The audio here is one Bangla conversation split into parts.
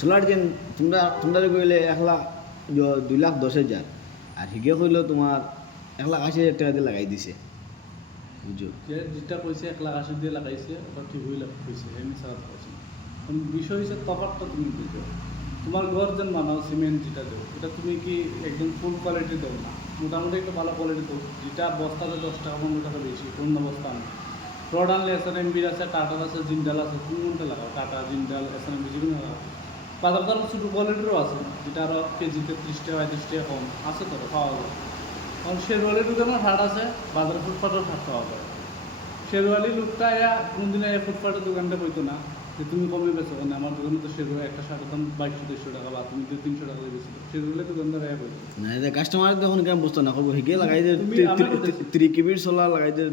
সোলার যেন তোমরা কইলে 1,00,000 2,10,000 আর হিগে কইলো তোমার 1,80,000 টাকা দিয়ে লাগাই দিছে বুঝছো। যেটা কইছে 1,80,000 দিয়ে লাগাইছে ওটা ঠিক হইলে কইছে এমনি সারা কইছে। কোন বিষয় হচ্ছে তফাৎটা তুমি বুঝো। তোমার ঘর যেন বানাও সিমেন্ট যেটা দেবো এটা তুমি কি একদম ফুল কোয়ালিটি দেবো না, মোটামুটি একটা ভালো কোয়ালিটি দেবো, যেটা বস্তাতে 10 টাকা 15 টাকা বেশি অন্য বস্তা আনবে। রড আনলে SRMB আছে, টাটার আছে, জিন্দাল আছে, তুমি কোনটা লাগাও? টাটা, জিন্দাল, SRMB যেগুলো লাগাও। বাজার তো আরও ছোটো কোয়ালিটিরও আছে যেটা আরও কেজিতে 30 টাকা 35 টাকা কম আছে, তো পাওয়া যায়। কারণ শেরওয়ালি দোকানের হাট আছে, বাজারে ফুটপাতের হাট পাওয়া যায়। শেরওয়ালি লোকটা কোনদিন ফুটপাতের দোকানটা বইতো না যে তুমি কমে বেচো, মানে আমার দোকানে তো শেরওয়ালি একটা শার্টের দাম 200-300 টাকা, বা তুমি 300 টাকা দিয়ে বেচো, শেরওয়ালি দোকানদার বইতো না এটা কাস্টমার তখন কেমন বুঝতো না, খবর হিগে লাগাই দে তুমি আমার বলতেছি। 3 কেবির সোলার লাগাই দে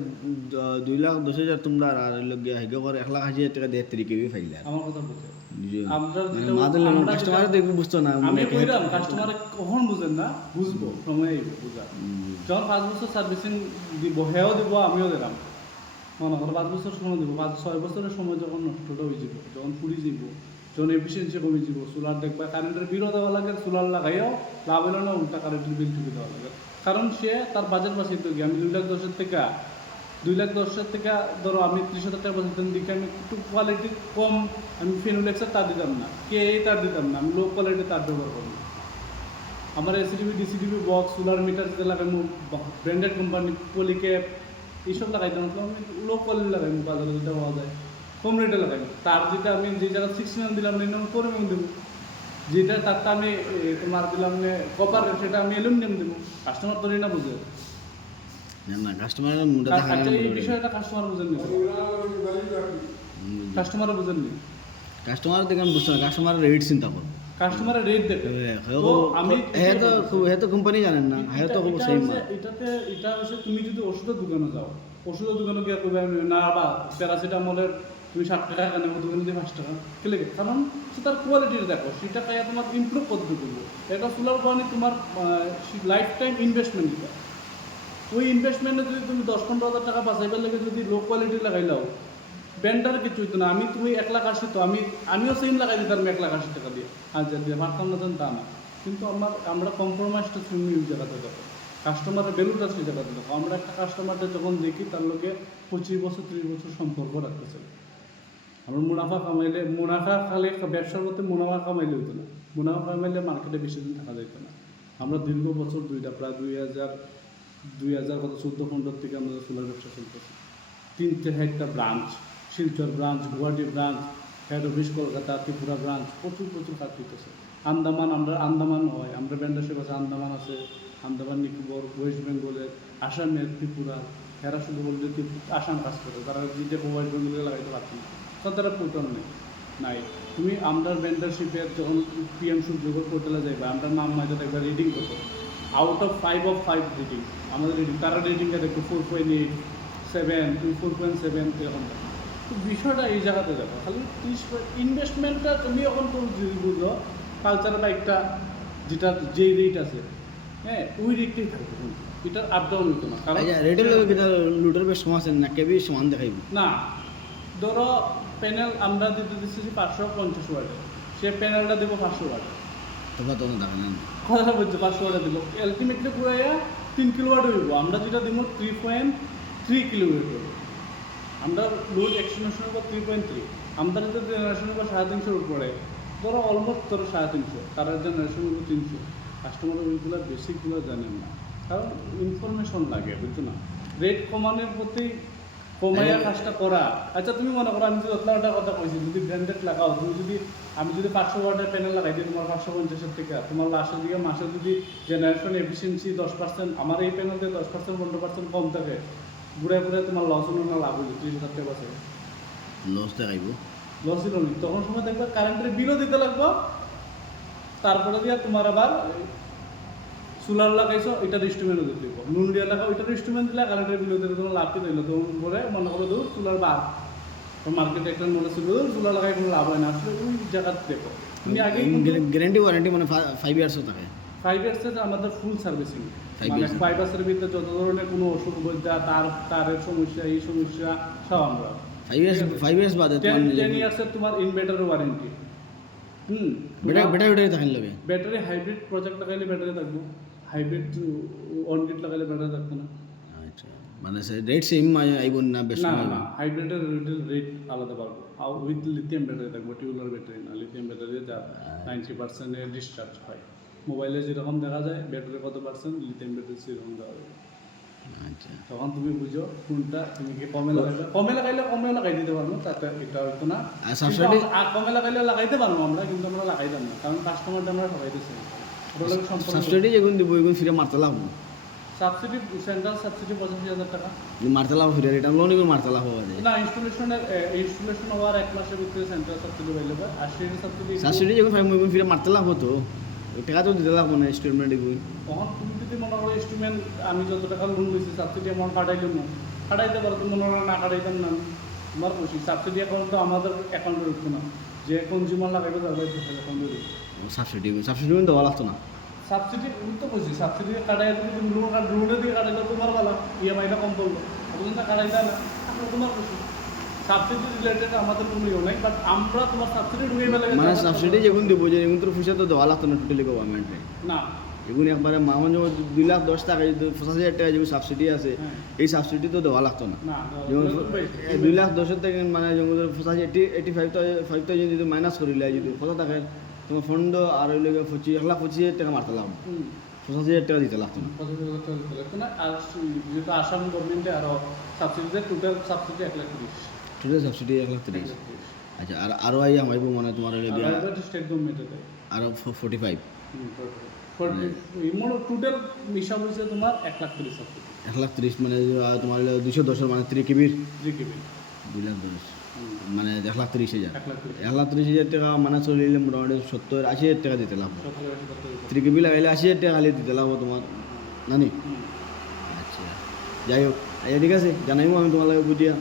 2,10,000 তোমরা আর লগিয়া হিগে করে 1,80,000 টাকা দিয়ে 3 কেবি ফাইলা আমার কথা বলছে বুঝছো। আমরা মানে যেটা- মাদল আমরা কাস্টমার যেটা- দেখবি বুঝতো না আমি কইলাম কাস্টমারে কখন বুঝেন না, বুঝবো সময় আইব বুঝা। যখন 5 বছর সার্ভিসিং দিব, হেও দিব, আমিও দিলাম, মনে করো 5 বছর সময় দিব, 5-6 বছরের সময় যখন নষ্টটা হয়ে যাব, যখন পুড়ি যাব, যখন এফিসিয়েন্সি কমে যাব, সোলার দেখবা কারেন্টের বিলও দেওয়া লাগে, সোলার লাগাইও লাভ হলো না, উল্টা কারেন্টের বিল টুকে দেওয়া লাগে। কারণ সে তার বাজেট বাঁচিয়ে গিয়ে আমি 2,10,000 থেকে 2,10,000 থেকে ধরো আমি 30,000 টাকা বাঁচাতাম দিকে আমি একটু কোয়ালিটি কম, আমি ফিনোলেক্সের তার দিতাম না, কে এই তার দিতাম না, আমি লো কোয়ালিটির তার ব্যবহার করি। আমার SCTV DCTV box, solar meter যেটা লাগাইমু ব্র্যান্ডেড কোম্পানি পলিক্যাপ এইসব লাগাইতাম, আমি লো কোয়ালিটি লাগাইমু, বাজারে যেটা পাওয়া যায় কম রেটে লাগাইমু। তার যেটা আমি যে জায়গায় 6 mm দিলাম না 4 mm দেবো, যেটা তারটা আমি তোমার দিলাম কপার সেটা আমি অ্যালুমিনিয়াম দেবো। কাস্টমার তো না বুঝে। না কাস্টমারের মুডে থাকে আচ্ছা এই বিষয়টা কাস্টমার বুঝেননি, কাস্টমারও বুঝেননি, কাস্টমার দেখে বুঝতো না, কাস্টমারের রেট চিন্তা করো। কাস্টমারের রেট দেখে। তো আমি হ্যাঁ তো কোম্পানি জানেন না, হ্যাঁ তো খুব সেম এটা হচ্ছে তুমি যদি ওষুধের দোকানে যাও, ওষুধের দোকানে গিয়ে করবে না বা প্যারাসিটামলের তুমি 60 টাকা কেন দোকানে দিয়ে 5 টাকা কে লেগে, কারণ সে তার কোয়ালিটির দেখো সেটা পাইয়া তোমার ইমপ্রুভ করতে করবো। এটা সোলার কোয়ানি তোমার লাইফ টাইম ইনভেস্টমেন্ট দিবে। ওই ইনভেস্টমেন্টে যদি তুমি 10-15 হাজার টাকা বাঁচাইবার লেগে যদি লো কোয়ালিটি লাগাইলাও, ব্যান্ডার কিছু হইতো না। আমি তুমি 1,80,000 তো আমিও সেম লাগাই দিতাম 1,80,000 টাকা দিয়ে, হাজার দিয়ে পারতাম না তা না। কিন্তু আমরা কম্প্রোমাইজটা শুনি ওই জায়গাতে দেখো, কাস্টমারের ভ্যালুটা সেই জায়গাতে দেখো। আমরা একটা কাস্টমারদের যখন দেখি তার লোকে 25 বছর 30 বছর সম্পর্ক রাখতেছে। আমরা মুনাফা খালি ব্যবসার মধ্যে মুনাফা কামাইলে হইতো না, মুনাফা কামাইলে মার্কেটে বেশি দিন থাকা যেত না। আমরা দীর্ঘ বছর প্রায় 2014-15 থেকে আমাদের সোলার ব্যবসা চলতেছে। 3-4টা branch, Silchar branch, Guwahati branch, head office Kolkata, Tripura branch, প্রচুর কাজ করতেছে। আন্দামান হয়, আমরা ব্যান্ডারশিপ আছে, আন্দামান নিকোবর, ওয়েস্ট বেঙ্গলের, আসামের, ত্রিপুরা, এরা শুধু বললে আসাম কাজ করে, তারা যেটা ওয়েস্ট বেঙ্গলে লাগাইতে পারছে না, তারা পোর্টাল নাই। তুমি আমরা ব্যান্ডারশিপের যখন PM সূর্যগর পোর্টালে যাইবা, আমরা নাম মাইতে দেখবা রিডিং কত, আউট অফ 5 of 5 রিডিং আমাদের রিডিং, তারা রিডিংটা দেখো 4.8, 7, 4.7 এরকম। তো বিষয়টা এই জায়গাতে দেখো, খালি ইনভেস্টমেন্টটা তুমি এখন যদি বুঝো কালচারাল একটা যেটা যেই রেট আছে, হ্যাঁ ওই রেটটাই থাকবে, কিন্তু এটার আপ ডাউন হইতো না। কারণ রেটের লগে কিনা লুটের বেশ সমান না, কেবি সমান দেখাইব না। ধরো প্যানেল আমরা দিতে দিচ্ছি 550 ওয়াটের, সে প্যানেলটা দেবো 500 ওয়াটের, তোমরা তো দেখেন না কথা বলছো 500 ওয়াটে দেবো, আলটিমেটলি পুরো 3 কিলোওয়াট হইব। আমরা যেটা দেবো 3.3 কিলোওয়াট হইব। আমরা লোড এক্সটেনশন উপর 3.3, আমরা যদি জেনারেশন উপর 350 উপরে, ধরো অলমোস্ট ধরো 350, তারা জেনারেশন উপর 300। কাস্টমার ওইগুলো বেসিকগুলো জানেন না, কারণ ইনফরমেশন লাগে, বুঝছো না। রেট কমানোর প্রতি কমাইয়া কাজটা করা। আচ্ছা তুমি মনে করো আমি যদি 1,00,000 কথা কইছি, যদি ব্র্যান্ডেড লাগাও, আমি যদি 500 ওয়াটের প্যানেল লাগাই দিই তোমার 550 থেকে, তোমার লাস্টের দিকে মাসে যদি জেনারেশন এফিসিয়েন্সি 10%, আমার এই প্যানেল দিয়ে 10% 15% কম থাকে, ঘুরে তোমার লস হলো না লাভ হইল 30,000 টাকা আছে, লস দেখাইব। লস হলো নি। তখন সময় দেখবে কারেন্টের বিলও দিতে লাগবো, তারপরে দিয়ে তোমার আবার সোলার লাগাইছো এটা ইনস্ট্রুমেন্টও দিতে দিব, নুন দিয়ে লাগাও এটা ইনস্ট্রুমেন্ট দিলে কারেন্টের বিল দিলে তোমার লাভ কি দিল, তখন পরে মনে করো দৌড় সোলার বার মার্কেটে একটা মনে ছিল সোলার লাগাই কোনো লাভ হয় না। আসলে ওই জায়গাতে দেখো তুমি আগে গ্যারান্টি ওয়ারেন্টি মানে 5 ইয়ার্সও থাকে। 5 ইয়ার্সে আমাদের ফুল সার্ভিসিং, 5 মানে years 5 ইয়ার্সের ভিতরে যত ধরনের কোনো অসুখ বোঝা, তারের সমস্যা, এই সমস্যা সব আমরা 5 ইয়ার্স বাদে 10 ইয়ার্সের তোমার ইনভার্টার ওয়ারেন্টি, ব্যাটারি থাকেন লগে ব্যাটারি হাইব্রিড প্রজেক্ট লাগাইলে ব্যাটারি থাকবো, হাইব্রিড অন গ্রিড লাগাইলে ব্যাটারি থাকতো না। আচ্ছা মানে রেট সেম আইব না বেশ না না, হাইব্রিডের রেট আলাদা পাবো, আর উইথ লিথিয়াম ব্যাটারি থাকবো, টিউবুলার ব্যাটারি না, লিথিয়াম ব্যাটারি যা 90% ডিসচার্জ হয়। মোবাইলে যেরকম দেখা যায় ব্যাটারি কত পার্সেন্ট, লিথিয়াম ব্যাটারি সেরকম দেওয়া যাবে। আচ্ছা তখন তুমি বুঝো কোনটা তুমি কি কমে লাগাইলে কমেও লাগাই দিতে পারবো, তাতে এটা হইতো না। আর সাবসিডি আর কমে লাগাইলে লাগাইতে পারবো আমরা, কিন্তু আমরা লাগাইতাম না, কারণ কাস্টমারটা আমরা ঠকাইতেছি। সাবসিডি যেগুন দিব এগুন ফিরে মারতে লাভ সাবসিডি, সেন্ট্রাল সাবসিডি 85,000 টাকা। মারতে লাভ ফিরে রিটার্ন লোন এগুলো মারতে লাভ হওয়া যায় না, ইনস্টলেশন হওয়ার 1 মাসের ভিতরে সেন্ট্রাল সাবসিডি পাইলে পায়, আর সেই সাবসিডি সাবসিডি যখন ফাইভ এগুন ফিরে মারতে লাভ হতো টাকা তো দিতে লাগবো না ইনস্টলমেন্ট এগুলো তখন তুমি যদি মনে করো ইনস্ট্রুমেন্ট আমি যত টাকা লোন নিয়েছি সাবসিডি অ্যামাউন্ট কাটাইলাম না, কাটাইতে পারো, তুমি মনে করো না কাটাইতাম না, তোমার খুশি। সাবসিডি অ্যাকাউন্ট তো আমাদের অ্যাকাউন্টে ঢুকতো না, যে কনজিউমার লাগাইবে তাদের অ্যাকাউন্টে ঢুকতো। সাবসিডি দেওয়া লাগতো না সাবসিডি তো খুশি, সাবসিডি কাটাই যদি তুমি লোনের দিকে কাটাইলে তোমার ভালো, ইএমআইটা কম পড়লো, অতদিন কাটাইতে না, এখন তোমার খুশি। সাবসিডি রিলেটেড আমাদের কোনো ইয়ে নাই, বাট আমরা তোমার সাবসিডি ঢুকে ফেলে মানে সাবসিডি যেগুন দিব যে এগুন তোর পয়সা তো দেওয়া লাগতো না টোটালি গভর্নমেন্টে না। এগুন একবারে মামন যেমন 2,10,000 টাকা 85,000 টাকা যেগুলো সাবসিডি আছে হ্যাঁ। এই সাবসিডি তো দেওয়া লাগতো না না, যেমন 2,10,000 থেকে মানে যেমন 85,000 যদি মাইনাস করিলে যদি কত টাকা তোমার ফন্ড আর ওই লোক 1,25,000 টাকা মারতে লাগবে 85,000 টাকা দিতে লাগতো না 25,000 টাকা দিতে লাগতো না। আর যেহেতু আসাম গভর্নমেন্টে আরও সাবসিডিতে টোটাল সাবসিডি 1,30,000 টোটাল সাবসিডি 1,30,000 আচ্ছা আর আরও আমাইব মানে তোমার স্টেট গভর্নমেন্টে আরও 45 টোটাল হিসাব হয়েছে তোমার 1,30,000 সাবসিডি, 1,30,000 মানে তোমার 210 মানে 3 কেবির 3 কেবি 2,10,000 মানে 1,30,000 1,30,000 1,30,000 টাকা মানে চলিলে মোটামুটি 70-80,000 টাকা দিতে লাগবে 70,000 3 কেবি লাগাইলে 80,000 টাকা খালি দিতে লাগবো তোমার নানি আচ্ছা যাই হোক ঠিক আছে জানাইবো আমি তোমার লাগে বুঝিয়া